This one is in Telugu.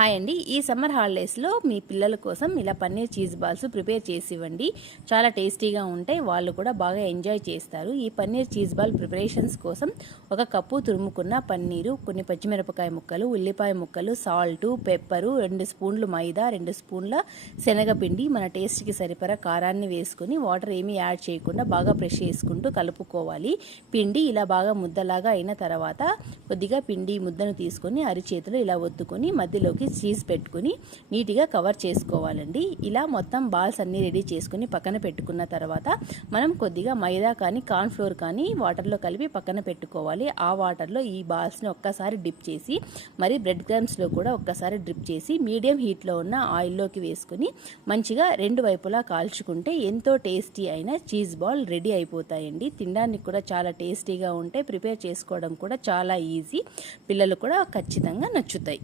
హాయ్ అండి. ఈ సమ్మర్ హాలిడేస్లో మీ పిల్లల కోసం ఇలా పన్నీర్ చీజ్ బాల్స్ ప్రిపేర్ చేసి ఇవ్వండి. చాలా టేస్టీగా ఉంటాయి, వాళ్ళు కూడా బాగా ఎంజాయ్ చేస్తారు. ఈ పన్నీర్ చీజ్ బాల్ ప్రిపరేషన్స్ కోసం 1 కప్పు తురుముకున్న పన్నీరు, కొన్ని పచ్చిమిరపకాయ ముక్కలు, ఉల్లిపాయ ముక్కలు, సాల్టు, పెప్పరు, 2 స్పూన్లు మైదా, 2 స్పూన్ల శనగపిండి, మన టేస్ట్కి సరిపడా కారాన్ని వేసుకొని వాటర్ ఏమీ యాడ్ చేయకుండా బాగా ప్రెష్ చేసుకుంటూ కలుపుకోవాలి. పిండి ఇలా బాగా ముద్దలాగా అయిన తర్వాత కొద్దిగా పిండి ముద్దను తీసుకొని అరిచేతిలో ఇలా ఒత్తుకొని మధ్యలోకి చీజ్ పెట్టుకుని నీట్గా కవర్ చేసుకోవాలండి. ఇలా మొత్తం బాల్స్ అన్నీ రెడీ చేసుకుని పక్కన పెట్టుకున్న తర్వాత మనం కొద్దిగా మైదా కానీ కార్న్ ఫ్లోర్ కానీ వాటర్లో కలిపి పక్కన పెట్టుకోవాలి. ఆ వాటర్లో ఈ బాల్స్ని ఒక్కసారి డిప్ చేసి మరి బ్రెడ్ క్రమ్స్లో కూడా ఒక్కసారి డ్రిప్ చేసి మీడియం హీట్లో ఉన్న ఆయిల్లోకి వేసుకుని మంచిగా 2 వైపులా కాల్చుకుంటే ఎంతో టేస్టీ అయిన చీజ్ బాల్ రెడీ అయిపోతాయండి. తినడానికి కూడా చాలా టేస్టీగా ఉంటాయి, ప్రిపేర్ చేసుకోవడం కూడా చాలా ఈజీ, పిల్లలు కూడా ఖచ్చితంగా నచ్చుతాయి.